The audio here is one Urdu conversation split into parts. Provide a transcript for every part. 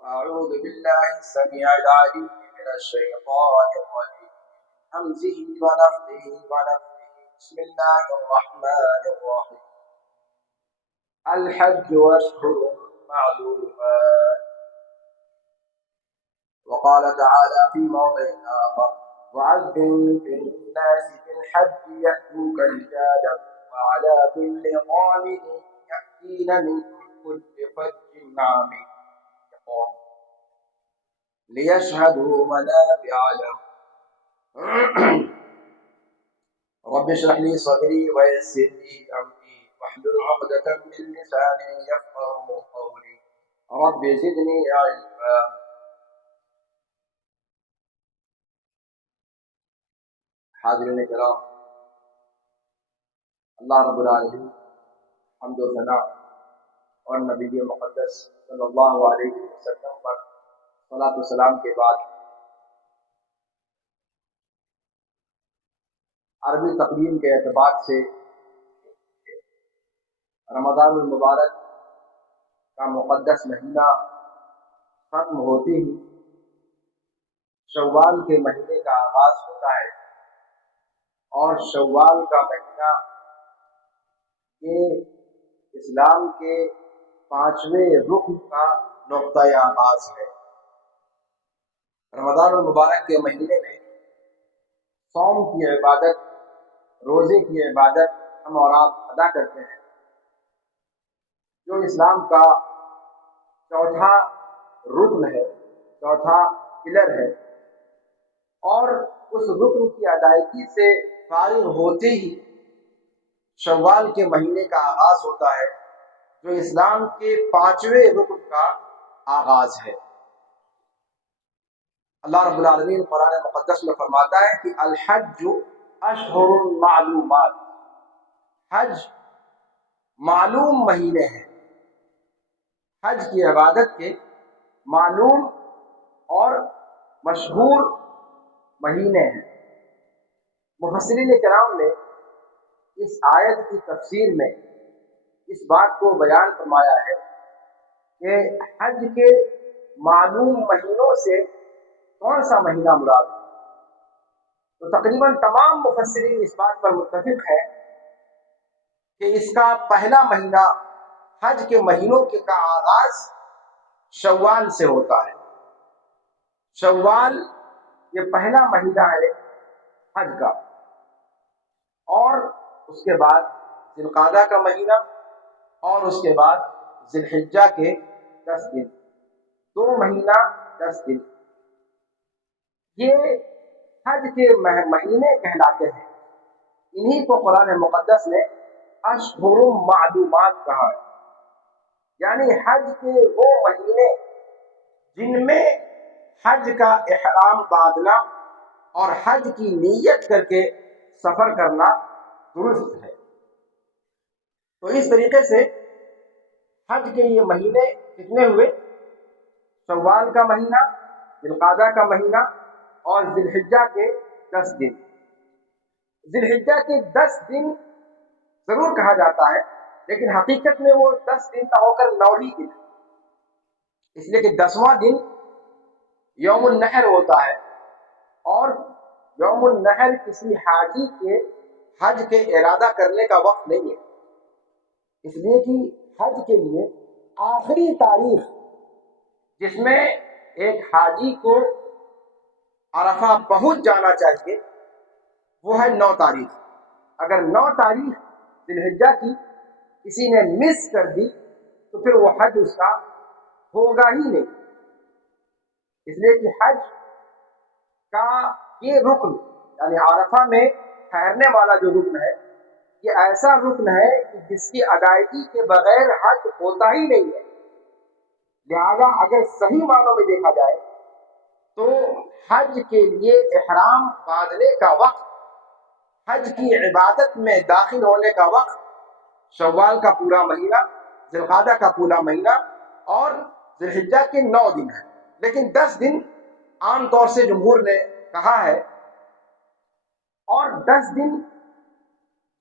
أعوذ بالله السميع العليم من الشيطان الرجيم همزه ونفخه ونفخه بسم الله الرحمن الرحيم الحج أشهر معلومات وقال تعالى في موضع آخر وأذن في الناس بالحج يأتوك رجالا وعلى كل ضامر يأتين من كل فج عميق ليشهدوا منافع لهم رب اشرح لي صدري ويسر لي أمري واحلل عقدة من لساني يفقهوا قولي رب زدني علما. حاضرین کرام، اللہ رب العالمین حمد و ثنا اور نبی مقدس صلی اللہ علیہ وسلم پر صلاۃ و سلام کے بعد عربی تقویم کے اعتبار سے رمضان المبارک کا مقدس مہینہ ختم ہوتے ہی شوال کے مہینے کا آغاز ہوتا ہے، اور شوال کا مہینہ یہ اسلام کے 5ویں رکن کا نقطۂ آغاز ہے۔ رمضان المبارک کے مہینے میں صوم کی عبادت، روزے کی عبادت ہم اور آپ ادا کرتے ہیں، جو اسلام کا چوتھا رکن ہے، چوتھا پلر ہے، اور اس رکن کی ادائیگی سے فارغ ہوتے ہی شوال کے مہینے کا آغاز ہوتا ہے، جو اسلام کے 5ویں رکن کا آغاز ہے۔ اللہ رب العالمین قرآن مقدس میں فرماتا ہے کہ الحج اشہر معلومات، حج معلوم مہینے ہیں، حج کی عبادت کے معلوم اور مشہور مہینے ہیں۔ مفسرین کرام نے اس آیت کی تفسیر میں اس بات کو بیان فرمایا ہے کہ حج کے معلوم مہینوں سے کون سا مہینہ مراد ہے؟ تو تقریباً تمام مفسرین اس بات پر متفق ہے کہ اس کا پہلا مہینہ، حج کے مہینوں کا آغاز شوال سے ہوتا ہے۔ شوال یہ پہلا مہینہ ہے حج کا، اور اس کے بعد ذی القعدہ کا مہینہ، اور اس کے بعد ذی الحجہ کے 10 دن، 2 مہینہ 10 دن، یہ حج کے مہینے کہلاتے ہیں۔ انہی کو قرآن مقدس نے اشہر معلومات کہا ہے، یعنی حج کے وہ مہینے جن میں حج کا احرام باندھنا اور حج کی نیت کر کے سفر کرنا درست ہے۔ تو اس طریقے سے حج کے یہ مہینے کتنے ہوئے؟ شوال کا مہینہ، ذی القعدہ کا مہینہ، اور ذی الحجہ کے 10 دن۔ ذی الحجہ کے 10 دن ضرور کہا جاتا ہے، لیکن حقیقت میں وہ 10 دن نہ ہو کر 9 ہی دن، اس لیے کہ 10واں دن یوم النحر ہوتا ہے، اور یوم النحر کسی حاجی کے حج کے ارادہ کرنے کا وقت نہیں ہے، اس لیے کہ حج کے لیے آخری تاریخ جس میں ایک حاجی کو عرفہ پہنچ جانا چاہیے وہ ہے 9 تاریخ۔ اگر 9 تاریخ ذی الحجہ کی کسی نے مس کر دی تو پھر وہ حج اس کا ہوگا ہی نہیں، اس لیے کہ حج کا یہ رکن، یعنی عرفہ میں ٹھہرنے والا جو رکن ہے، یہ ایسا رکن ہے کہ جس کی ادائیگی کے بغیر حج ہوتا ہی نہیں ہے۔ لہذا اگر صحیح معنوں میں دیکھا جائے تو حج کے لیے احرام باندھنے کا وقت، حج کی عبادت میں داخل ہونے کا وقت شوال کا پورا مہینہ، ذی القعدہ کا پورا مہینہ، اور ذی الحجہ کے 9 دن ہے، لیکن 10 دن عام طور سے جمہور نے کہا ہے۔ اور 10 دن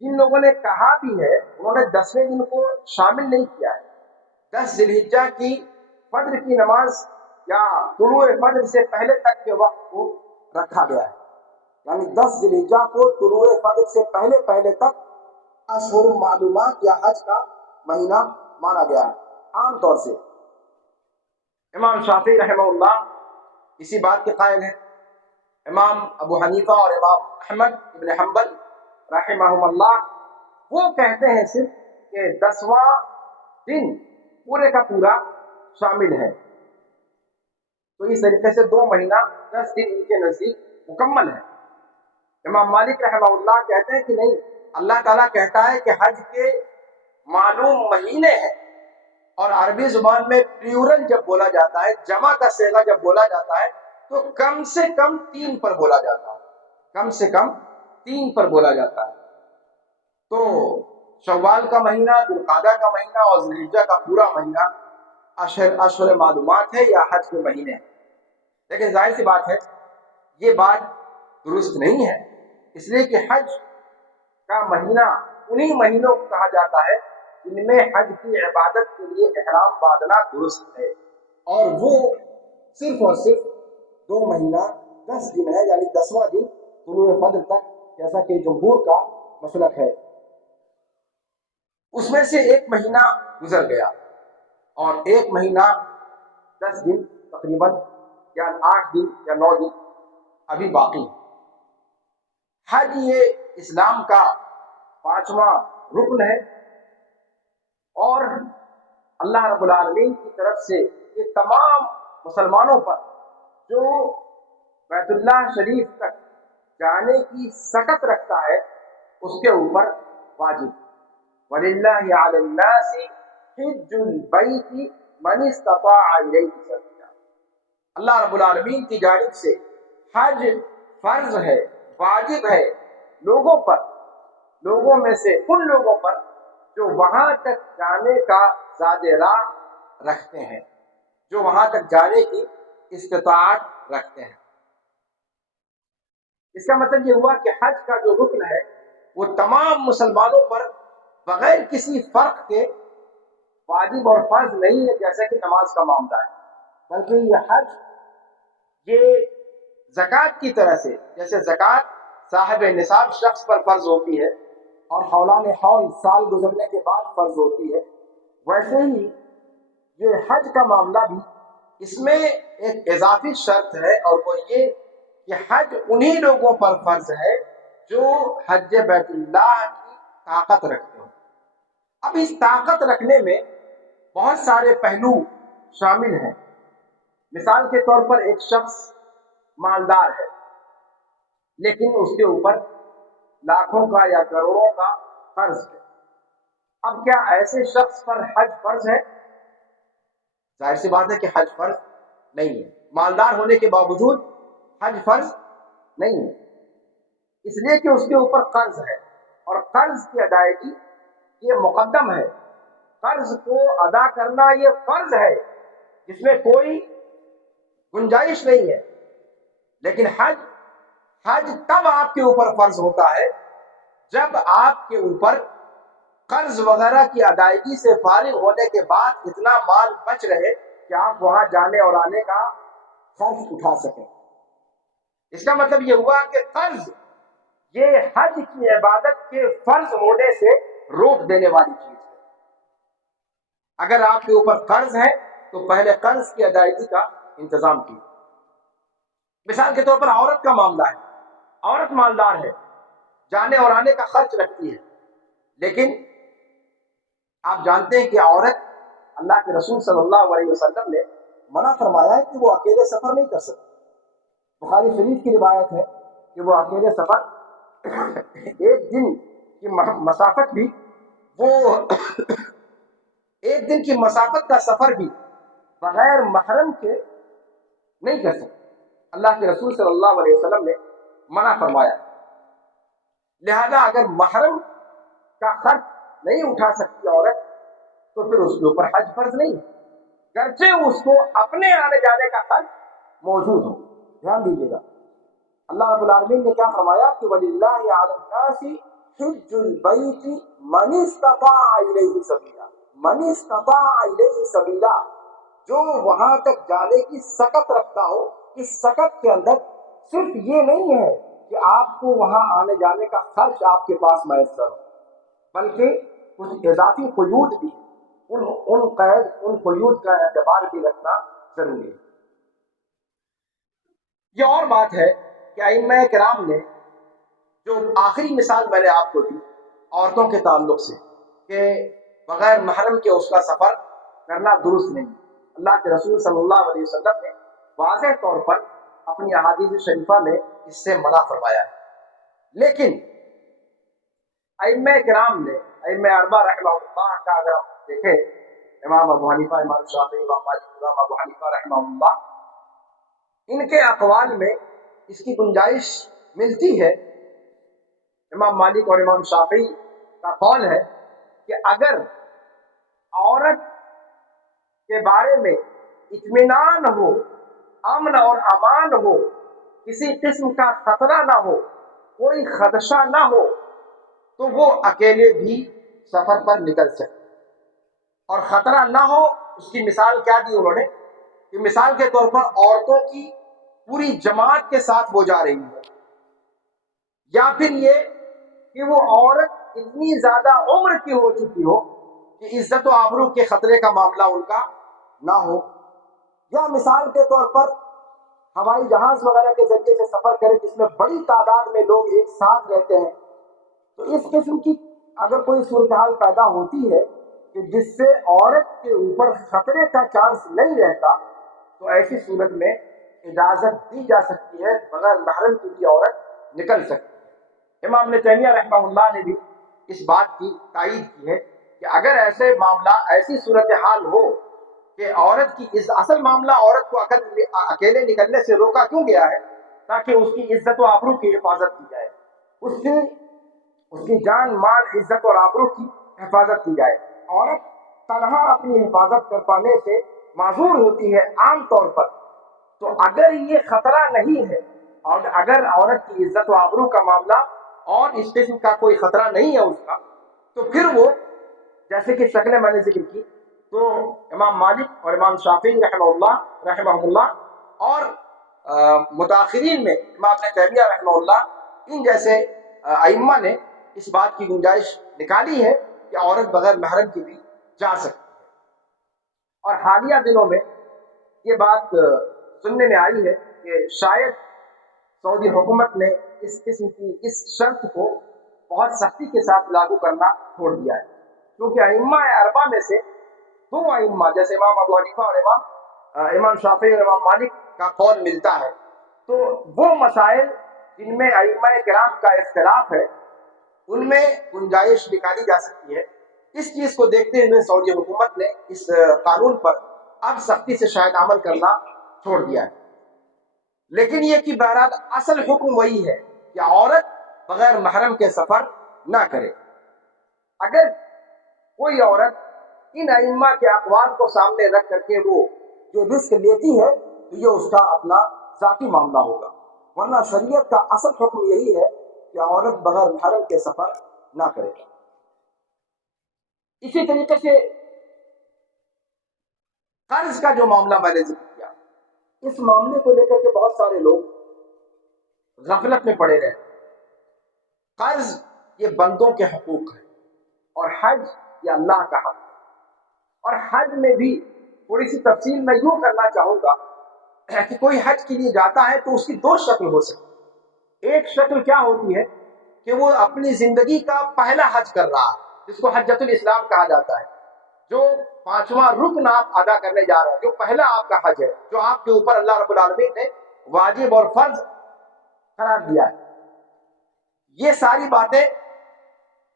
جن لوگوں نے کہا بھی ہے انہوں نے 10ویں دن کو شامل نہیں کیا ہے۔ 10 ذی الحجہ کی فجر کی نماز یا طلوع فجر سے پہلے تک کے وقت کو رکھا گیا ہے، یعنی 10 ذی الحجہ کو طلوع فجر سے پہلے پہلے تک اشہر معلومات یا حج کا مہینہ مانا گیا ہے عام طور سے۔ امام شافعی رحمہ اللہ اسی بات کے قائل ہیں، امام ابو حنیفہ اور امام احمد ابن حنبل رحمہم اللہ وہ کہتے ہیں صرف کہ 10واں دن پورے کا پورا شامل ہے۔ تو اس طریقے سے 2 مہینہ 10 دن ان کے نزدیک مکمل ہے۔ امام مالک رحمہ اللہ کہتے ہیں کہ نہیں، اللہ تعالیٰ کہتا ہے کہ حج کے معلوم مہینے ہیں، اور عربی زبان میں پلیورل جب بولا جاتا ہے، جمع کا صیغہ جب بولا جاتا ہے تو کم سے کم 3 پر بولا جاتا ہے، کم سے کم 3 پر بولا جاتا ہے۔ تو شوال کا مہینہ، ذوالقعدہ کا مہینہ اور ذی الحجہ کا پورا مہینہ اشہر معلومات ہے یا حج کے مہینے ہیں۔ لیکن ظاہر سی بات ہے یہ بات درست نہیں ہے، اس لیے کہ حج کا مہینہ انہی مہینوں کو کہا جاتا ہے جن میں حج کی عبادت کے لیے احرام باندھنا درست ہے، اور وہ صرف اور صرف 2 مہینہ 10 دن ہے، یعنی 10واں دن طلوع فجر تک، جیسا کہ جمہور کا مسلک ہے۔ اس میں سے 1 مہینہ گزر گیا اور 1 مہینہ 10 دن تقریباً یا 8 دن یا 9 دن ابھی باقی ہے۔ حج یہ اسلام کا 5واں رکن ہے، اور اللہ رب العالمین کی طرف سے یہ تمام مسلمانوں پر جو بیت اللہ شریف تک جانے کی سکت رکھتا ہے اس کے اوپر واجب۔ وَلِلَّهِ عَلَى النَّاسِ حِجُّ الْبَيْتِ مَنِ اسْتَطَاعَ إِلَيْهِ سَبِيلًا، اللہ رب العالمین کی جانب سے حج فرض ہے، واجب ہے لوگوں پر، لوگوں میں سے ان لوگوں پر جو وہاں تک جانے کا زاد راہ رکھتے ہیں، جو وہاں تک جانے کی استطاعت رکھتے ہیں۔ اس کا مطلب یہ ہوا کہ حج کا جو رکن ہے وہ تمام مسلمانوں پر بغیر کسی فرق کے واجب اور فرض نہیں ہے، جیسا کہ نماز کا معاملہ ہے، بلکہ یہ حج یہ زکوٰۃ کی طرح سے، جیسے زکوٰۃ صاحب نصاب شخص پر فرض ہوتی ہے اور حولان حول سال گزرنے کے بعد فرض ہوتی ہے، ویسے ہی یہ حج کا معاملہ بھی اس میں ایک اضافی شرط ہے، اور وہ یہ کہ حج انہی لوگوں پر فرض ہے جو حج بیت اللہ کی طاقت رکھتے ہوں۔ اب اس طاقت رکھنے میں بہت سارے پہلو شامل ہیں۔ مثال کے طور پر ایک شخص مالدار ہے لیکن اس کے اوپر لاکھوں کا یا کروڑوں کا قرض ہے، اب کیا ایسے شخص پر حج فرض ہے؟ ظاہر سی بات ہے کہ حج فرض نہیں ہے، مالدار ہونے کے باوجود حج فرض نہیں ہے، اس لیے کہ اس کے اوپر قرض ہے، اور قرض کی ادائیگی یہ مقدم ہے۔ قرض کو ادا کرنا یہ فرض ہے جس میں کوئی گنجائش نہیں ہے، لیکن حج تب آپ کے اوپر فرض ہوتا ہے جب آپ کے اوپر قرض وغیرہ کی ادائیگی سے فارغ ہونے کے بعد اتنا مال بچ رہے کہ آپ وہاں جانے اور آنے کا خرچ اٹھا سکیں۔ اس کا مطلب یہ ہوا کہ قرض یہ حج کی عبادت کے فرض ہونے سے روک دینے والی چیز ہے۔ اگر آپ کے اوپر قرض ہے تو پہلے قرض کی ادائیگی کا انتظام کیجیے۔ مثال کے طور پر عورت کا معاملہ ہے، عورت مالدار ہے، جانے اور آنے کا خرچ رکھتی ہے، لیکن آپ جانتے ہیں کہ عورت اللہ کے رسول صلی اللہ علیہ وسلم نے منع فرمایا ہے کہ وہ اکیلے سفر نہیں کر سکتی۔ بخاری شریف کی روایت ہے کہ وہ اکیلے سفر ایک دن کی مسافت بھی ایک دن کی مسافت کا سفر بھی بغیر محرم کے نہیں کر سکتی، اللہ کے رسول صلی اللہ علیہ وسلم نے منع فرمایا۔ لہذا اگر محرم کا خرچ نہیں اٹھا سکتی عورت تو پھر اس کے اوپر حج فرض نہیں ہے، گرچہ اس کو اپنے آنے جانے کا خرچ موجود ہو۔ دھیان دیجیے گا، اللہ رب العالمین نے کیا فرمایا کہ وَلِلَّهِ عَلَى النَّاسِ حِجُّ الْبَيْتِ مَنِ اسْتَطَاعَ إِلَيْهِ سَبِيلًا، مَنِ اسْتَطَاعَ إِلَيْهِ سَبِيلًا، جو وہاں تک جانے کی سکت رکھتا ہو، اس سکت کے اندر صرف یہ نہیں ہے کہ آپ کو وہاں آنے جانے کا خرچ آپ کے پاس میسر ہو، بلکہ کچھ اضافی قیود بھی، ان قیود کا اعتبار بھی رکھنا ضروری ہے۔ یہ اور بات ہے کہ ائمہ کرام نے جو آخری مثال میں نے آپ کو دی عورتوں کے تعلق سے کہ بغیر محرم کے اس کا سفر کرنا درست نہیں، اللہ کے رسول صلی اللہ علیہ وسلم نے واضح طور پر اپنی احادیث شریفہ میں اس سے منع فرمایا ہے۔ لیکن ائمہ کرام نے، ائمہ اربعہ رحمہ اللہ کا اگر ہم دیکھیں، امام ابو حنیفہ، امام شافعی، امام مالک، امام ابو حنیفہ رحمہ اللہ، ان کے اقوال میں اس کی گنجائش ملتی ہے۔ امام مالک اور امام شافعی کا قول ہے کہ اگر عورت کے بارے میں اطمینان ہو، امن اور امان ہو، کسی قسم کا خطرہ نہ ہو، کوئی خدشہ نہ ہو، تو وہ اکیلے بھی سفر پر نکل سکتے، اور خطرہ نہ ہو اس کی مثال کیا دی انہوں نے کہ مثال کے طور پر عورتوں کی پوری جماعت کے ساتھ وہ جا رہی ہے، یا پھر یہ کہ وہ عورت اتنی زیادہ عمر کی ہو چکی ہو کہ عزت و آبرو کے خطرے کا معاملہ ان کا نہ ہو، یا مثال کے طور پر ہوائی جہاز وغیرہ کے ذریعے سے سفر کرے جس میں بڑی تعداد میں لوگ ایک ساتھ رہتے ہیں، تو اس قسم کی اگر کوئی صورتحال پیدا ہوتی ہے کہ جس سے عورت کے اوپر خطرے کا چانس نہیں رہتا، تو ایسی صورت میں اجازت دی جا سکتی ہے، بغیر محرم کی بھی عورت نکل سکتی ہے۔ امام ابن تیمیہ رحمہ اللہ نے بھی اس بات کی تائید کی ہے کہ اگر ایسے معاملہ، ایسی صورتحال ہو کہ عورت کی اصل معاملہ عورت کو اکیلے نکلنے سے روکا کیوں گیا ہے؟ تاکہ اس کی عزت و آبرو کی حفاظت کی جائے، اس کی جان مال، عزت اور آبرو کی حفاظت کی جائے۔ عورت تنہا اپنی حفاظت کر پانے سے معذور ہوتی ہے عام طور پر، تو اگر یہ خطرہ نہیں ہے اور اگر عورت کی عزت و آبرو کا معاملہ اور اس قسم کا کوئی خطرہ نہیں ہے اس کا، تو پھر وہ جیسے کہ شکلیں میں نے ذکر کی، تو امام مالک اور امام شافعی رحمہ اللہ اور متاخرین میں امام ابن تیمیہ رحمہ اللہ، ان جیسے ائمہ نے اس بات کی گنجائش نکالی ہے کہ عورت بغیر محرم کی بھی جا سکتی ہے۔ اور حالیہ دنوں میں یہ بات سننے میں آئی ہے کہ شاید سعودی حکومت نے اس قسم کی اس شرط کو بہت سختی کے ساتھ لاگو کرنا چھوڑ دیا ہے، کیونکہ ائمہ اربعہ میں سے دو ائمہ جیسے امام ابو حنیفہ اور امام شافعی اور امام مالک کا قول ملتا ہے، تو وہ مسائل جن میں ائمہ کرام کا اختلاف ہے ان میں گنجائش نکالی جا سکتی ہے۔ اس چیز کو دیکھتے ہوئے سعودی حکومت نے اس قانون پر اب سختی سے شاید عمل کرنا چھوڑ دیا ہے، لیکن یہ کہ بہرحال اصل حکم وہی ہے کہ عورت بغیر محرم کے سفر نہ کرے۔ اگر کوئی عورت ان ائمہ کے اقوال کو سامنے رکھ کر کے وہ جو رسک لیتی ہے تو یہ اس کا اپنا ذاتی معاملہ ہوگا، ورنہ شریعت کا اصل حکم یہی ہے کہ عورت بغیر محرم کے سفر نہ کرے۔ اسی طریقے سے قرض کا جو معاملہ میں نے ذکر کیا، اس معاملے کو لے کر کے بہت سارے لوگ غفلت میں پڑے رہے۔ قرض یہ بندوں کے حقوق ہے اور حج یہ اللہ کا حق ہے، اور حج میں بھی تھوڑی سی تفصیل میں یوں کرنا چاہوں گا کہ کوئی حج کے لیے جاتا ہے تو اس کی دو شکل ہو سکتی۔ ایک شکل کیا ہوتی ہے کہ وہ اپنی زندگی کا پہلا حج کر رہا ہے، جس کو حجۃ الاسلام کہا جاتا ہے، جو 5واں رکن آپ ادا کرنے جا رہے ہیں، جو پہلا آپ کا حج ہے، جو آپ کے اوپر اللہ رب العالمین نے واجب اور فرض قرار دیا ہے۔ یہ ساری باتیں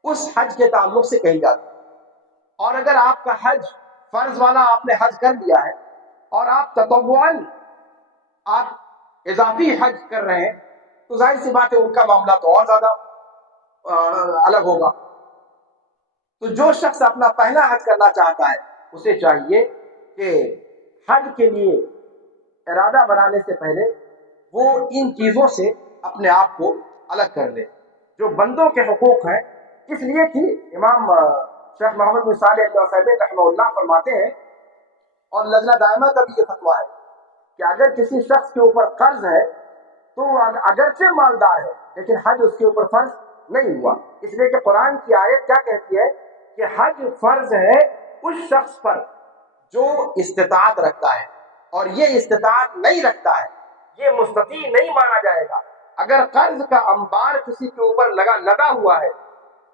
اس حج کے تعلق سے کہی جاتی ہیں، اور اگر آپ کا حج فرض والا آپ نے حج کر لیا ہے اور آپ تطوعاً آپ اضافی حج کر رہے ہیں، تو ظاہر سی بات ہے ان کا معاملہ تو اور زیادہ الگ ہوگا۔ تو جو شخص اپنا پہلا حج کرنا چاہتا ہے اسے چاہیے کہ حج کے لیے ارادہ بنانے سے پہلے وہ ان چیزوں سے اپنے آپ کو الگ کر لے جو بندوں کے حقوق ہیں۔ اس لیے کہ امام شیخ محمد بن صالح العثیمین رحمہ اللہ فرماتے ہیں، اور لجنہ دائمہ کا بھی یہ فتویٰ ہے کہ اگر کسی شخص کے اوپر قرض ہے تو اگرچہ مالدار ہے لیکن حج اس کے اوپر فرض نہیں ہوا، اس لیے کہ قرآن کی آیت کیا کہتی ہے کہ حج فرض ہے اس شخص پر جو استطاعت رکھتا ہے، اور یہ استطاعت نہیں رکھتا ہے یہ مستطیع نہیں مانا جائے گا۔ اگر قرض کا انبار کسی کے اوپر لگا ہوا ہے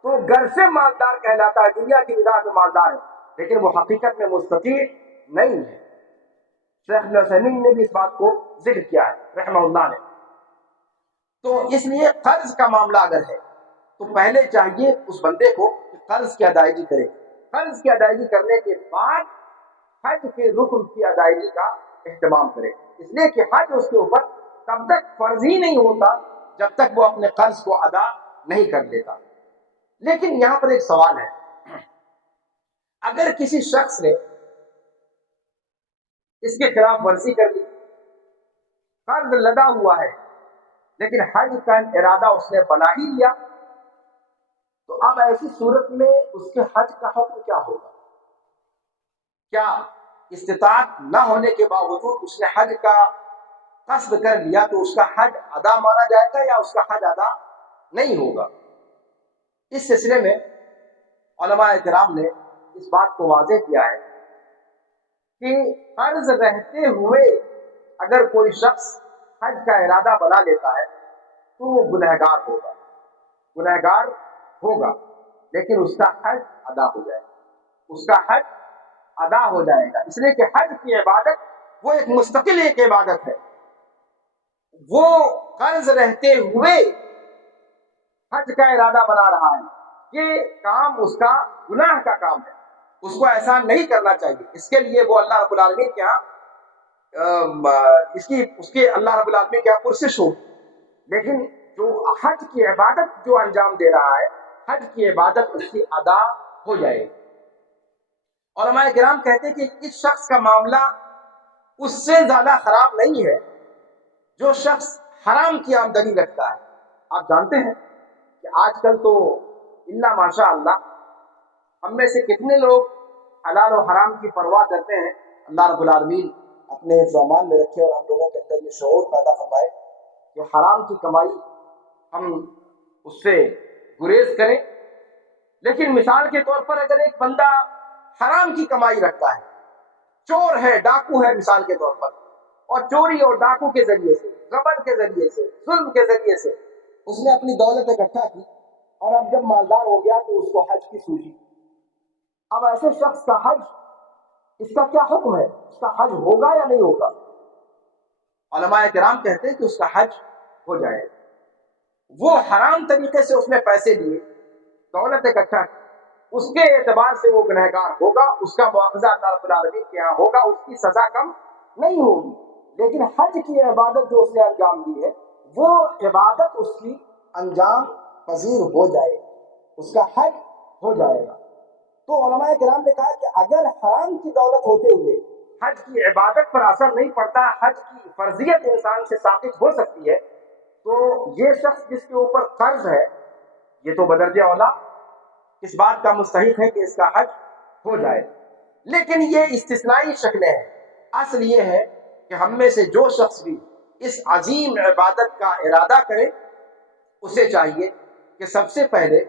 تو گھر سے مالدار کہلاتا ہے، دنیا کی نگاہ میں مالدار ہے، لیکن وہ حقیقت میں مستطیع نہیں ہے۔ شیخ ابن عثیمین نے بھی اس بات کو ذکر کیا ہے رحمہ اللہ نے۔ تو اس لیے قرض کا معاملہ اگر ہے تو پہلے چاہیے اس بندے کو کہ قرض کی ادائیگی کرے، قرض کی ادائیگی کرنے کے بعد حج کے رکن کی ادائیگی کا اہتمام کرے، اس لیے کہ حج اس کے اوپر تب تک فرض ہی نہیں ہوتا جب تک وہ اپنے قرض کو ادا نہیں کر لیتا۔ لیکن یہاں پر ایک سوال ہے، اگر کسی شخص نے اس کے خلاف ورزی کر لی، قرض لگا ہوا ہے لیکن حج کا ارادہ اس نے بنا ہی لیا، تو اب ایسی صورت میں اس کے حج کا حکم کیا ہوگا؟ کیا استطاعت نہ ہونے کے باوجود اس نے حج کا قصد کر لیا تو اس کا حج ادا مانا جائے گا یا اس کا حج ادا نہیں ہوگا؟ اس سلسلے میں علماء کرام نے اس بات کو واضح کیا ہے کہ قرض رہتے ہوئے اگر کوئی شخص حج کا ارادہ بنا لیتا ہے تو وہ گنہگار ہوگا، لیکن اس کا حج ادا ہو جائے گا، اس کا حج ادا ہو جائے گا، اس لیے کہ حج کی عبادت وہ ایک مستقل ایک عبادت ہے۔ وہ قرض رہتے ہوئے حج کا ارادہ بنا رہا ہے، یہ کام اس کا گناہ کا کام ہے، اس کو ایسا نہیں کرنا چاہیے۔ اس کے لیے وہ اللہ رب العالمین کے ہاں اس کے اللہ رب العالمین کے یہاں پرسش ہو، لیکن جو حج کی عبادت جو انجام دے رہا ہے، حج کی عبادت اس کی ادا ہو جائے گی۔ علماء کرام کہتے ہیں کہ اس شخص کا معاملہ اس سے زیادہ خراب نہیں ہے جو شخص حرام کی آمدنی رکھتا ہے۔ آپ جانتے ہیں کہ آج کل تو اللہ ماشاء اللہ ہم میں سے کتنے لوگ حلال و حرام کی پرواہ کرتے ہیں۔ اللہ رب العالمین اپنے فرمان میں رکھے اور ہم لوگوں کے اندر یہ شعور پیدا فرمائے کہ حرام کی کمائی ہم اس سے گریز کریں۔ لیکن مثال کے طور پر اگر ایک بندہ حرام کی کمائی رکھتا ہے، چور ہے، ڈاکو ہے مثال کے طور پر، اور چوری اور ڈاکو کے ذریعے سے، غبن کے ذریعے سے، ظلم کے ذریعے سے اس نے اپنی دولت اکٹھا کی اور اب جب مالدار ہو گیا تو اس کو حج کی سوچی۔ اب ایسے شخص کا حج، اس کا کیا حکم ہے؟ اس کا حج ہوگا یا نہیں ہوگا؟ علماء کرام کہتے ہیں کہ اس کا حج ہو جائے۔ وہ حرام طریقے سے اس نے پیسے لیے، دولت اکٹھا کی، اس کے اعتبار سے وہ گنہگار ہوگا، اس کا مواخذہ اللہ رب العالمین کے یہاں ہوگا، اس کی سزا کم نہیں ہوگی۔ لیکن حج کی عبادت جو اس نے انجام دی ہے وہ عبادت اس کی انجام پذیر ہو جائے گی، اس کا حج ہو جائے گا۔ تو علماء کرام نے کہا کہ اگر حرام کی دولت ہوتے ہوئے حج کی عبادت پر اثر نہیں پڑتا، حج کی فرضیت انسان سے ثابت ہو سکتی ہے، تو یہ شخص جس کے اوپر قرض ہے یہ تو بدرجہ اولا اس بات کا مستحق ہے کہ اس کا حج ہو جائے۔ لیکن یہ استثنائی شکلیں ہیں، اصل یہ ہے کہ ہم میں سے جو شخص بھی اس عظیم عبادت کا ارادہ کرے اسے چاہیے کہ سب سے پہلے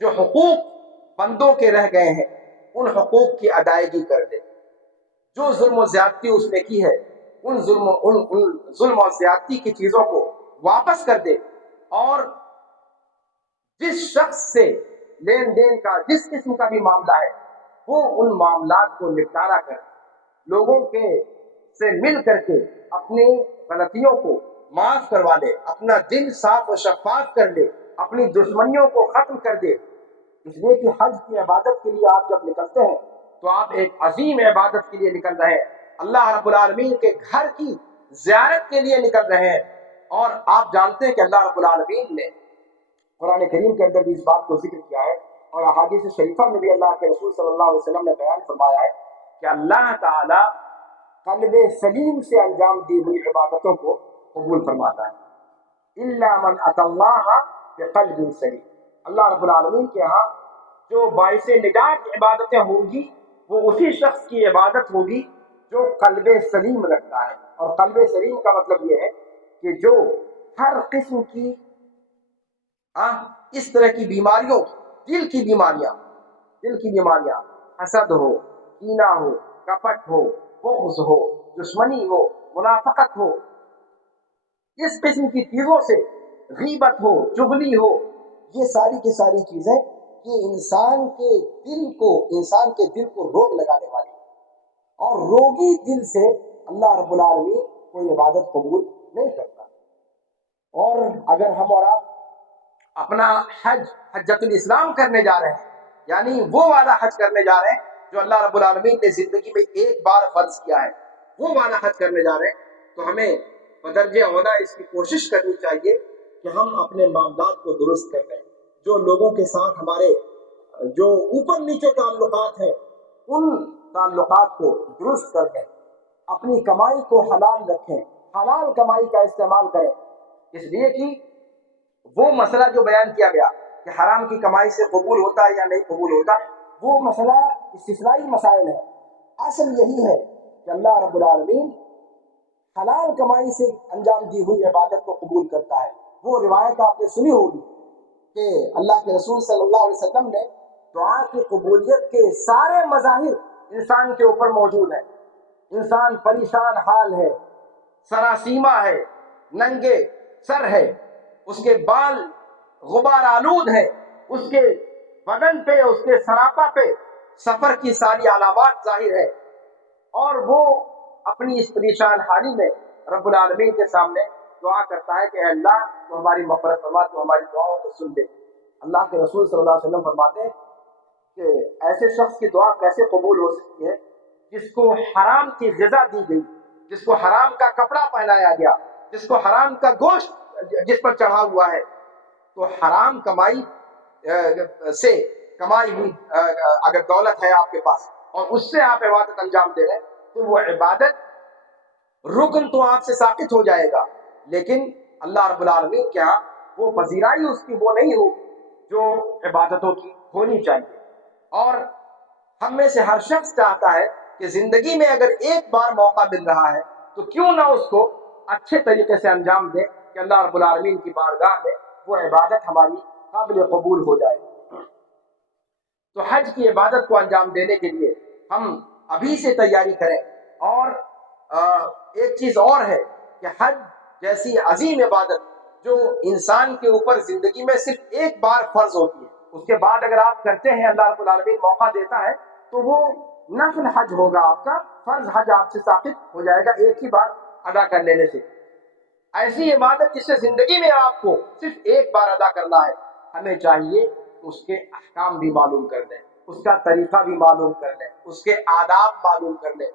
جو حقوق بندوں کے رہ گئے ہیں ان حقوق کی ادائیگی کر دے، جو ظلم و زیادتی اس نے کی ہے ان ظلم و زیادتی کی چیزوں کو واپس کر دے، اور جس شخص سے لین دین کا جس قسم کا بھی معاملہ ہے وہ ان معاملات کو نپٹارا کر لوگوں کے سے مل کر کے اپنی غلطیوں کو معاف کروا دے، اپنا دل صاف و شفاف کر لے، اپنی دشمنیوں کو ختم کر دے۔ اس لیے کہ حج کی عبادت کے لیے آپ جب نکلتے ہیں تو آپ ایک عظیم عبادت کے لیے نکل رہے ہیں، اللہ رب العالمین کے گھر کی زیارت کے لیے نکل رہے ہیں، اور آپ جانتے ہیں کہ اللہ رب العالمین نے قرآن کریم کے اندر بھی اس بات کو ذکر کیا ہے، اور احادیث شریفہ میں بھی اللہ کے رسول صلی اللہ علیہ وسلم نے بیان فرمایا ہے کہ اللہ تعالی قلب سلیم سے انجام دی ہوئی عبادتوں کو قبول فرماتا ہے، الا من اتى الله بقلب سلیم۔ اللہ رب العالمین کے ہاں جو باعث نجات عبادتیں ہوں گی وہ اسی شخص کی عبادت ہوگی جو قلب سلیم رکھتا ہے. اور قلب سلیم کا مطلب یہ ہے کہ جو ہر قسم کی اس طرح کی بیماریوں، دل کی بیماریاں، حسد ہو، کینہ ہو، کپٹ ہو، بغض ہو، دشمنی ہو، منافقت ہو، اس قسم کی چیزوں سے، غیبت ہو، چغلی ہو، یہ ساری کی ساری چیزیں یہ انسان کے دل کو روگ لگانے والی ہیں. اور روگی دل سے اللہ رب العالمین کوئی عبادت قبول نہیں کرتا. اور اگر ہم اور آپ اپنا حجۃ الاسلام کرنے جا رہے ہیں، یعنی وہ والا حج کرنے جا رہے ہیں جو اللہ رب العالمین نے زندگی میں ایک بار فرض کیا ہے، وہ والا حج کرنے جا رہے ہیں، تو ہمیں بدرجہ ہونا اس کی کوشش کرنی چاہیے کہ ہم اپنے معاملات کو درست کر لیں. جو لوگوں کے ساتھ ہمارے جو اوپر نیچے تعلقات ہیں، ان تعلقات کو درست کر لیں. اپنی کمائی کو حلال رکھیں، حلال کمائی کا استعمال کریں. اس لیے کہ وہ مسئلہ جو بیان کیا گیا کہ حرام کی کمائی سے قبول ہوتا ہے یا نہیں قبول ہوتا، وہ مسئلہ استثنائی مسائل ہے. اصل یہی ہے کہ اللہ رب العالمین حلال کمائی سے انجام دی ہوئی عبادت کو قبول کرتا ہے. وہ روایت آپ نے سنی ہوگی کہ اللہ کے رسول صلی اللہ علیہ وسلم نے دعا کی قبولیت کے سارے مظاہر انسان کے اوپر موجود ہیں. انسان پریشان حال ہے، سراسیمہ ہے، ننگے سر ہے، اس کے بال غبار آلود ہے، اس کے بدن پہ، اس کے سراپا پہ سفر کی ساری علامات ظاہر ہے، اور وہ اپنی اس پریشان حالی میں رب العالمین کے سامنے دعا کرتا ہے کہ اے اللہ تو ہماری مغفرت فرما، تو ہماری دعاؤں کو سن دے. اللہ کے رسول صلی اللہ علیہ وسلم فرماتے ہیں کہ ایسے شخص کی دعا کیسے قبول ہو سکتی ہے جس کو حرام کی غذا دی گئی، جس کو حرام کا کپڑا پہنایا گیا، جس کو حرام کا گوشت جس پر چڑھا ہوا ہے. تو حرام کمائی سے کمائی ہوئی اگر دولت ہے آپ کے پاس اور اس سے آپ عبادت انجام دے رہے ہیں، تو وہ عبادت رکن تو آپ سے ثابت ہو جائے گا، لیکن اللہ رب العالمین کے ہاں وہ پذیرائی اس کی وہ نہیں ہو جو عبادتوں کی ہونی چاہیے. اور ہم میں سے ہر شخص چاہتا ہے کہ زندگی میں اگر ایک بار موقع مل رہا ہے تو کیوں نہ اس کو اچھے طریقے سے انجام دے کہ اللہ رب العالمین کی بارگاہ میں وہ عبادت ہماری قابل قبول ہو جائے. تو حج کی عبادت کو انجام دینے کے لیے ہم ابھی سے تیاری کریں. اور ایک چیز اور ہے کہ حج جیسی عظیم عبادت جو انسان کے اوپر زندگی میں صرف ایک بار فرض ہوتی ہے، اس کے بعد اگر آپ کرتے ہیں، اللہ رب العالمین موقع دیتا ہے، تو وہ نفل حج ہوگا آپ کا، فرض حج آپ سے ثابت ہو جائے گا ایک ہی بار ادا کر لینے سے. ایسی عبادت جس سے زندگی میں آپ کو صرف ایک بار ادا کرنا ہے، ہمیں چاہیے اس کے احکام بھی معلوم کر لیں، اس کا طریقہ بھی معلوم کر لیں، اس کے آداب معلوم کر لیں،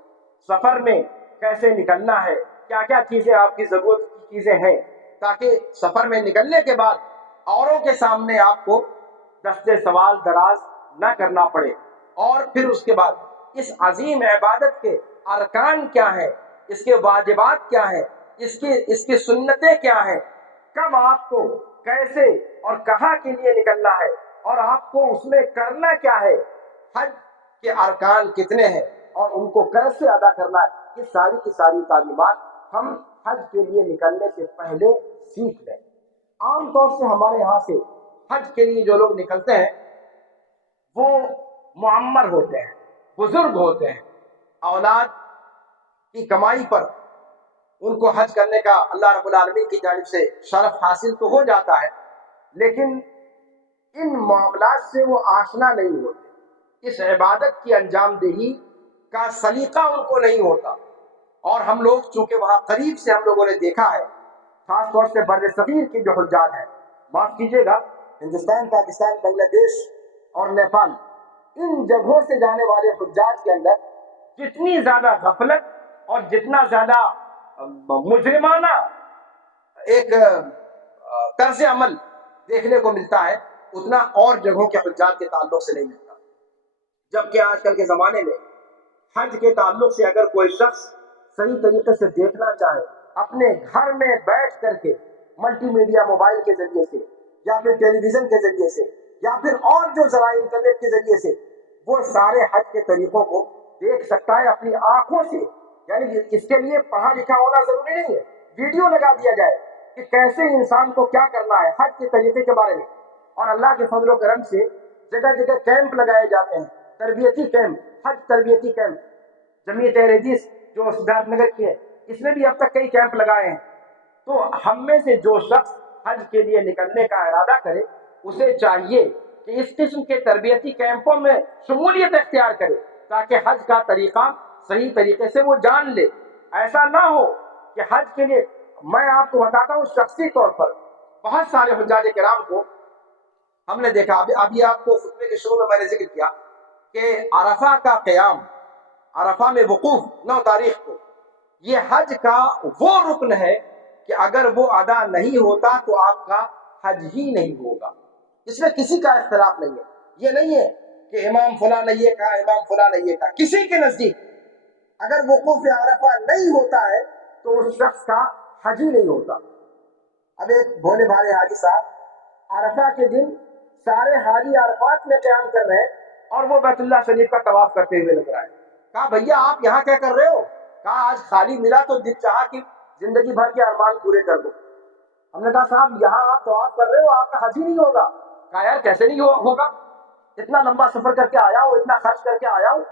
سفر میں کیسے نکلنا ہے، کیا کیا چیزیں آپ کی ضرورت کی چیزیں ہیں، تاکہ سفر میں نکلنے کے بعد اوروں کے سامنے آپ کو دستے سوال دراز نہ کرنا پڑے. اور پھر اس کے بعد اس عظیم عبادت کے ارکان کیا ہیں، اس کے واجبات کیا ہیں، اس کی سنتیں کیا ہیں، کب آپ کو کیسے اور کہاں کے لیے نکلنا ہے، اور آپ کو اس میں کرنا کیا ہے، حج کے ارکان کتنے ہیں اور ان کو کیسے ادا کرنا ہے، یہ ساری کی ساری تعلیمات ہم حج کے لیے نکلنے سے پہلے سیکھ لیں. عام طور سے ہمارے یہاں سے حج کے لیے جو لوگ نکلتے ہیں وہ معمر ہوتے ہیں، بزرگ ہوتے ہیں، اولاد کی کمائی پر ان کو حج کرنے کا اللہ رب العالمین کی جانب سے شرف حاصل تو ہو جاتا ہے، لیکن ان معاملات سے وہ آشنا نہیں ہوتے. اس عبادت کی انجام دہی کا سلیقہ ان کو نہیں ہوتا. اور ہم لوگ چونکہ وہاں قریب سے ہم لوگوں نے دیکھا ہے، خاص طور سے بر صغیر کے جو حجاج ہیں، معاف کیجیے گا، ہندوستان، پاکستان، بنگلہ دیش اور نیپال، ان جگہوں سے جانے والے حجاج کے اندر جتنی زیادہ غفلت اور جتنا زیادہ مجرمانہ ایک طرز عمل دیکھنے کو ملتا ہے، اتنا اور جگہوں کے حجاج کے تعلق سے نہیں ملتا. جبکہ آج کل کے زمانے میں حج کے تعلق سے اگر کوئی شخص صحیح طریقے سے دیکھنا چاہے، اپنے گھر میں بیٹھ کر کے ملٹی میڈیا موبائل کے ذریعے سے یا پھر ٹیلی ویژن کے ذریعے سے یا پھر اور جو ذرائع انٹرنیٹ کے ذریعے سے، وہ سارے حج کے طریقوں کو دیکھ سکتا ہے، اپنی آنکھوں سے یعنی اس کے لیے پڑھا لکھا ہونا ضروری نہیں ہے، ویڈیو لگا دیا جائے کہ کیسے انسان کو کیا کرنا ہے حج کے طریقے کے بارے میں. اور اللہ کے فضل و کرم سے جگہ جگہ کیمپ لگائے جاتے ہیں، تربیتی کیمپ، حج تربیتی کیمپ. جمعیت اہل حدیث جو سدھارتھ نگر کی ہے، اس نے بھی اب تک کئی کیمپ لگائے ہیں. تو ہم میں سے جو شخص حج کے لیے نکلنے کا ارادہ کرے اسے چاہیے کہ اس قسم کے تربیتی کیمپوں میں شمولیت اختیار کرے تاکہ حج کا طریقہ صحیح طریقے سے وہ جان لے. ایسا نہ ہو کہ حج کے لیے، میں آپ کو بتاتا ہوں شخصی طور پر بہت سارے حجاج کرام کو ہم نے دیکھا، ابھی آپ کو خطبے کے شروع میں میں نے ذکر کیا کہ عرفہ کا قیام، عرفہ میں وقوف 9 تاریخ کو، یہ حج کا وہ رکن ہے کہ اگر وہ ادا نہیں ہوتا تو آپ کا حج ہی نہیں ہوگا. اس میں کسی کا اختلاف نہیں ہے. یہ نہیں ہے کہ امام فلاں نے یہ کہا، امام فلاں نے یہ کہا. کسی کے نزدیک اگر وقوف عرفہ نہیں ہوتا ہے تو اس شخص کا حج ہی نہیں ہوتا. اب ایک بھولے بھالے حاجی صاحب عرفہ کے دن سارے حاجی عرفات میں قیام کر رہے ہیں اور وہ بیت اللہ شریف کا طواف کرتے ہوئے نظر آئے. کہا بھیا آپ یہاں کیا کر رہے ہو؟ کہا آج خالی ملا تو دل چاہا کہ زندگی بھر کے ارمان پورے کر دو. ہم نے کہا صاحب یہاں آپ طواف کر رہے ہو، آپ کا حج ہی نہیں ہوگا. کہا یار کیسے نہیں ہوگا؟ اتنا لمبا سفر کر کے آیا ہوں، اتنا خرچ کر کے آیا ہوں،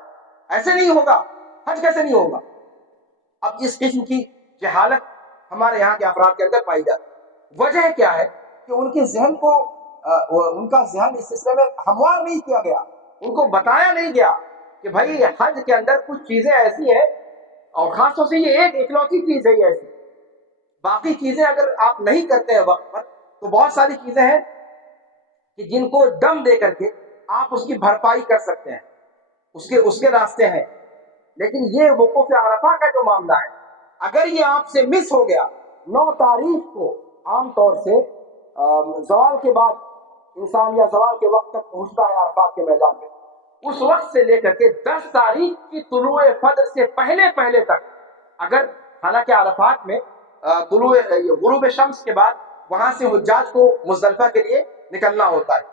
ایسے نہیں ہوگا، حج کیسے نہیں ہوگا؟ اب اس قسم کی جہالت ہمارے یہاں کے افراد کے اندر پائی جاتی. وجہ کیا ہے کہ ان کے ذہن کو ان کا ذہن اس سلسلے میں ہموار نہیں کیا گیا، ان کو بتایا نہیں گیا کہ بھائی حج کے اندر کچھ چیزیں ایسی ہیں، اور خاص طور سے یہ ایک اکلوتی چیز ہے یہ ایسی. باقی چیزیں اگر آپ نہیں کرتے ہیں وقت پر تو بہت ساری چیزیں ہیں کہ جن کو دم دے کر کے آپ اس کی بھرپائی کر سکتے ہیں، اس کے راستے ہیں. لیکن یہ وقوف عرفہ کا جو معاملہ ہے، اگر یہ آپ سے مس ہو گیا 9 تاریخ کو، عام طور سے زوال کے بعد انسان یا زوال کے وقت تک پہنچتا ہے عرفات کے میدان میں، اس وقت سے لے کر کے 10 تاریخ کی طلوع فجر سے پہلے تک، اگر حالانکہ عرفات میں طلوع غروب شمس کے بعد وہاں سے حجاج کو مزدلفہ کے لیے نکلنا ہوتا ہے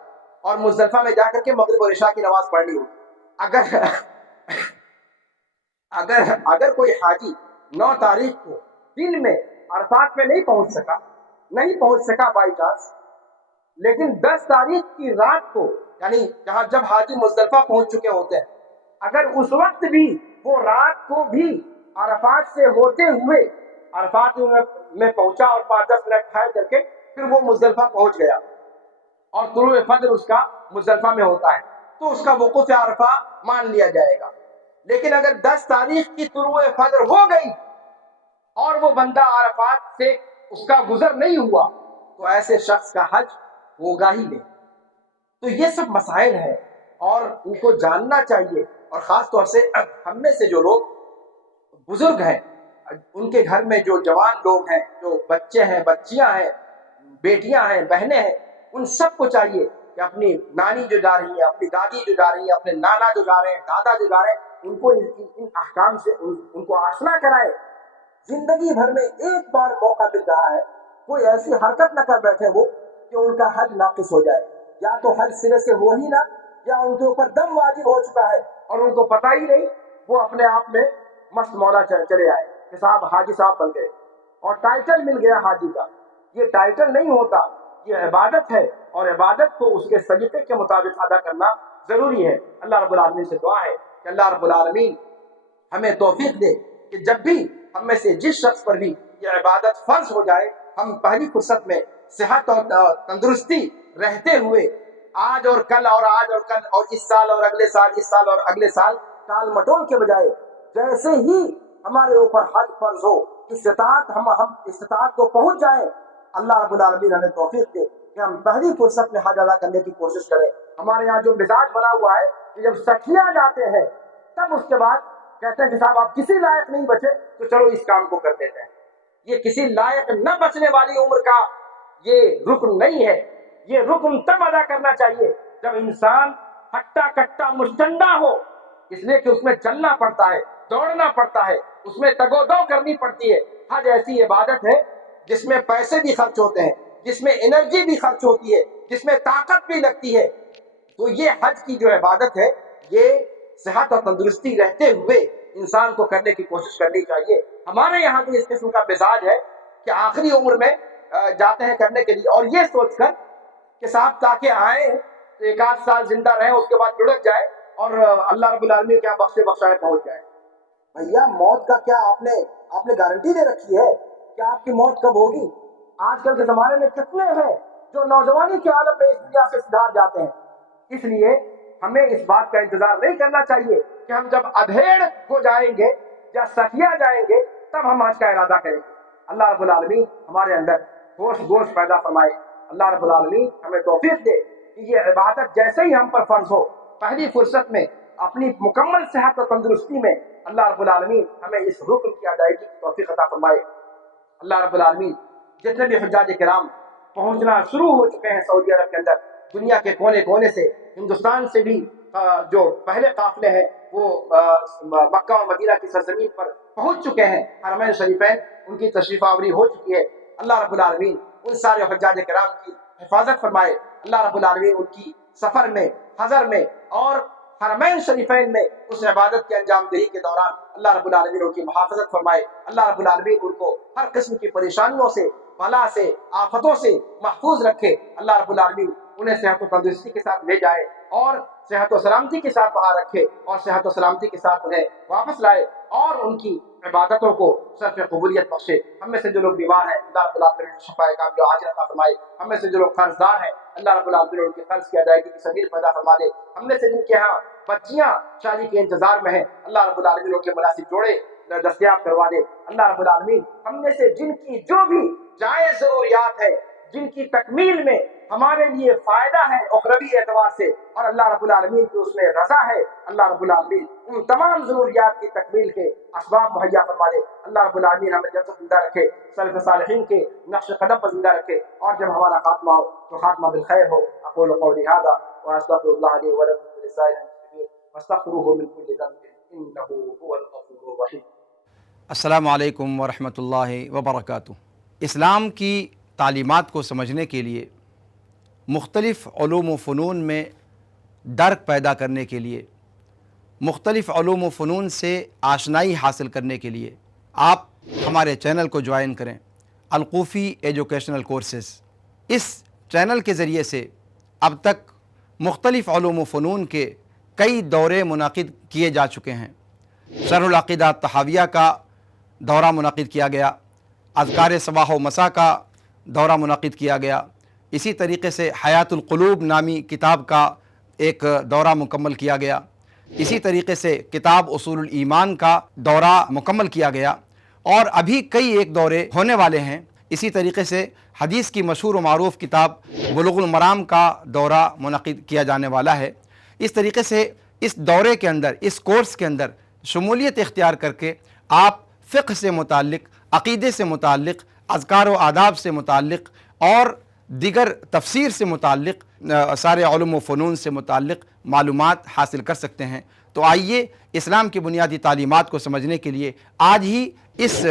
اور مزدلفہ میں جا کر کے مغرب اور عشاء کی نماز پڑھنی ہوتی. اگر کوئی حاجی 9 تاریخ کو دن میں عرفات میں نہیں پہنچ سکا بائی چانس، لیکن 10 تاریخ کی رات کو، یعنی جب حاجی مزدلفہ پہنچ چکے ہوتے ہیں، اگر اس وقت بھی وہ رات کو بھی عرفات سے ہوتے ہوئے عرفات میں پہنچا اور 5-10 منٹ ٹھہر کر کے پھر وہ مزدلفہ پہنچ گیا اور طلوع فجر اس کا مزدلفہ میں ہوتا ہے، تو اس کا وقوف عرفہ مان لیا جائے گا. لیکن اگر 10 تاریخ کی طلوع فجر ہو گئی اور وہ بندہ عرفات سے اس کا گزر نہیں ہوا تو ایسے شخص کا حج ہوگا ہی نہیں. تو یہ سب مسائل ہیں اور ان کو جاننا چاہیے. اور خاص طور سے ہم میں سے جو لوگ بزرگ ہیں، ان کے گھر میں جو جوان لوگ ہیں، جو بچے ہیں، بچیاں ہیں، بیٹیاں ہیں، بہنیں ہیں، ان سب کو چاہیے کہ اپنی نانی جو جا رہی ہیں، اپنی دادی جو جا رہی ہیں، اپنے نانا جو جا رہے ہیں، دادا جو جا رہے ہیں، ان کو ان احکام سے ان کو آشنا کرائے. زندگی بھر میں ایک بار موقع مل رہا ہے، کوئی ایسی حرکت نہ کر بیٹھے وہ کہ ان کا حج ناقص ہو جائے. یا تو حج سرے سے ہو ہی نہ، یا ان کے اوپر دم واجب ہو چکا ہے اور ان کو پتہ ہی نہیں، وہ اپنے آپ میں مست مولا چلے آئے کہ صاحب حاجی صاحب بن گئے اور ٹائٹل مل گیا حاجی کا. یہ ٹائٹل نہیں ہوتا، یہ عبادت ہے اور عبادت کو اس کے سلیقے کے مطابق ادا کرنا ضروری ہے. اللہ رب العالمین سے دعا ہے کہ اللہ رب العالمین ہمیں توفیق دے کہ جب بھی ہم میں سے جس شخص پر بھی یہ عبادت فرض ہو جائے، ہم پہلی فرصت میں صحت اور تندرستی رہتے ہوئے آج اور کل اور اس سال اور اگلے سال، اس سال اور اگلے سال ٹال مٹول کے بجائے جیسے ہی ہمارے اوپر حج فرض ہو، ہم استطاعت کو پہنچ جائیں، اللہ رب العالمین ہمیں توفیق دے کہ ہم پہلی فرصت میں حج ادا کرنے کی کوشش کریں. ہمارے یہاں جو مزاج بنا ہوا ہے کہ جب سٹھیا جاتے ہیں تب اس کے بعد کہتے ہیں کہ صاحب آپ کسی لائق نہیں بچے تو چلو اس کام کو کر دیتے ہیں. یہ کسی لائق نہ بچنے والی عمر کا یہ رکن نہیں ہے. یہ رکن تب ادا کرنا چاہیے جب انسان ہٹا کٹا مشتنڈا ہو، اس لیے کہ اس میں چلنا پڑتا ہے، دوڑنا پڑتا ہے، اس میں تگودو کرنی پڑتی ہے. حج ایسی عبادت ہے جس میں پیسے بھی خرچ ہوتے ہیں، جس میں انرجی بھی خرچ ہوتی ہے، جس میں طاقت بھی لگتی ہے. تو یہ حج کی جو عبادت ہے یہ صحت اور تندرستی رہتے ہوئے انسان کو کرنے کی کوشش کرنی چاہیے۔ ہمارے یہاں بھی اس قسم کا مزاج ہے کہ آخری عمر میں جاتے ہیں کرنے کے لیے، اور یہ سوچ کر کہ صاحب تاکہ آئیں ایک آدھ سال زندہ رہیں، اس کے بعد لڑک جائے اور اللہ رب العالمین کیا بخشے بخشائے پہنچ جائے۔ بھیا موت کا کیا آپ نے گارنٹی دے رکھی ہے کہ آپ کی موت کب ہوگی؟ آج کل کے زمانے میں کتنے ہیں جو نوجوانی کے عالم میں اس دنیا سے سدھار جاتے ہیں۔ اس لیے ہمیں اس بات کا انتظار نہیں کرنا چاہیے کہ ہم جب ادھیڑ ہو جائیں گے یا سٹیا جائیں گے تب ہم حج کا ارادہ کریں گے۔ اللہ رب العالمین ہمارے اندر ہوش گوش پیدا فرمائے۔ اللہ رب العالمین ہمیں توفیق دے کہ یہ عبادت جیسے ہی ہم پر فرض ہو، پہلی فرصت میں اپنی مکمل صحت و تندرستی میں اللہ رب العالمین ہمیں اس رکن کی ادائیگی کی توفیق عطا فرمائے۔ اللہ رب العالمین جتنے بھی حجاج کرام پہنچنا شروع ہو چکے ہیں سعودی عرب کے اندر، دنیا کے کونے کونے سے، ہندوستان سے بھی جو پہلے قافلے ہیں وہ مکہ اور مدینہ کی سرزمین پر پہنچ چکے ہیں، حرمین شریفین ان کی تشریف آوری ہو چکی ہے۔ اللہ رب العالمین ان سارے حجاج کرام کی حفاظت فرمائے۔ اللہ رب العالمین ان کی سفر میں، حضر میں اور حرمین شریفین میں اس عبادت کے انجام دہی کے دوران اللہ رب العالمین ان کی محافظت فرمائے۔ اللہ رب العالمین ان کو ہر قسم کی پریشانیوں سے، بلا سے، آفتوں سے محفوظ رکھے۔ اللہ رب العالمین انہیں صحت و تندرستی کے ساتھ لے جائے اور صحت و سلامتی کے ساتھ وہاں رکھے اور صحت و سلامتی کے ساتھ انہیں واپس لائے اور ان کی عبادتوں کو صرف قبولیت بخشے۔ ہم میں سے جو لوگ بیمار ہیں اللہ رب العالمین شفا کاملہ عاجلہ عطا فرمائے۔ ہم میں سے جو لوگ قرض دار ہیں اللہ رب العالمین ان کے قرض کی ادائیگی کی سبیل پیدا فرما دے۔ ہم میں سے جن کے ہاں بچیاں شادی کے انتظار میں ہیں اللہ رب العالمین ان کے مناسب جوڑے دستیاب کروا دے۔ اللہ رب العالمین ہم میں سے جن کی جو بھی جائز ضروریات ہے، جن کی تکمیل میں ہمارے لیے فائدہ ہے اخروی اعتبار سے اور اللہ رب العالمین کی اس میں رضا ہے، اللہ رب العالمین ان تمام ضروریات کی تکمیل کے اسباب مہیا فرما دے۔ اللہ رب العالمین ہمیں جب تک زندہ رکھے، سلف صالحین کے نقش قدم پر زندہ رکھے، اور جب ہمارا خاتمہ ہو تو خاتمہ بالخیر ہو۔ اقول قولی ھذا واستغفر اللہ لي ولكم ولسائر المسلمين واستغفروه من كل ذنب انه هو الغفور الرحيم۔ السلام علیکم ورحمۃ اللہ وبرکاتہ۔ اسلام کی تعلیمات کو سمجھنے کے لیے، مختلف علوم و فنون میں درک پیدا کرنے کے لیے، مختلف علوم و فنون سے آشنائی حاصل کرنے کے لیے آپ ہمارے چینل کو جوائن کریں، القوفی ایجوکیشنل کورسز۔ اس چینل کے ذریعے سے اب تک مختلف علوم و فنون کے کئی دورے منعقد کیے جا چکے ہیں۔ شرح العقیدہ طحاویہ کا دورہ منعقد کیا گیا، اذکار صباح و مساء کا دورہ منعقد کیا گیا، اسی طریقے سے حیات القلوب نامی کتاب کا ایک دورہ مکمل کیا گیا، اسی طریقے سے کتاب اصول الایمان کا دورہ مکمل کیا گیا، اور ابھی کئی ایک دورے ہونے والے ہیں۔ اسی طریقے سے حدیث کی مشہور و معروف کتاب بلوغ المرام کا دورہ منعقد کیا جانے والا ہے۔ اس طریقے سے اس دورے کے اندر، اس کورس کے اندر شمولیت اختیار کر کے آپ فقہ سے متعلق، عقیدے سے متعلق، اذکار و آداب سے متعلق اور دیگر تفسیر سے متعلق، سارے علوم و فنون سے متعلق معلومات حاصل کر سکتے ہیں۔ تو آئیے اسلام کی بنیادی تعلیمات کو سمجھنے کے لیے آج ہی اس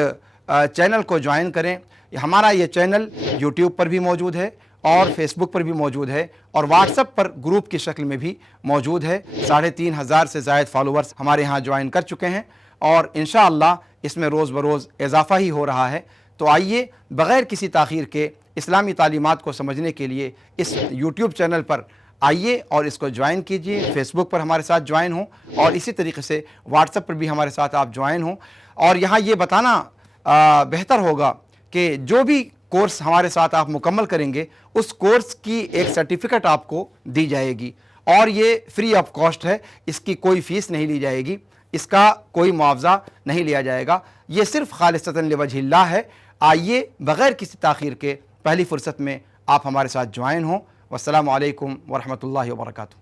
چینل کو جوائن کریں۔ ہمارا یہ چینل یوٹیوب پر بھی موجود ہے اور فیس بک پر بھی موجود ہے اور واٹس ایپ پر گروپ کی شکل میں بھی موجود ہے۔ 3500 سے زائد فالوورز ہمارے ہاں جوائن کر چکے ہیں اور انشاءاللہ اس میں روز بروز اضافہ ہی ہو رہا ہے۔ تو آئیے بغیر کسی تاخیر کے اسلامی تعلیمات کو سمجھنے کے لیے اس یوٹیوب چینل پر آئیے اور اس کو جوائن کیجئے، فیس بک پر ہمارے ساتھ جوائن ہوں اور اسی طریقے سے واٹس ایپ پر بھی ہمارے ساتھ آپ جوائن ہوں۔ اور یہاں یہ بتانا بہتر ہوگا کہ جو بھی کورس ہمارے ساتھ آپ مکمل کریں گے اس کورس کی ایک سرٹیفکیٹ آپ کو دی جائے گی اور یہ فری آف کاسٹ ہے، اس کی کوئی فیس نہیں لی جائے گی، اس کا کوئی معاوضہ نہیں لیا جائے گا، یہ صرف خالصتاً لوجہ اللہ ہے۔ آئیے بغیر کسی تاخیر کے پہلی فرصت میں آپ ہمارے ساتھ جوائن ہوں۔ والسلام علیکم ورحمۃ اللہ وبرکاتہ۔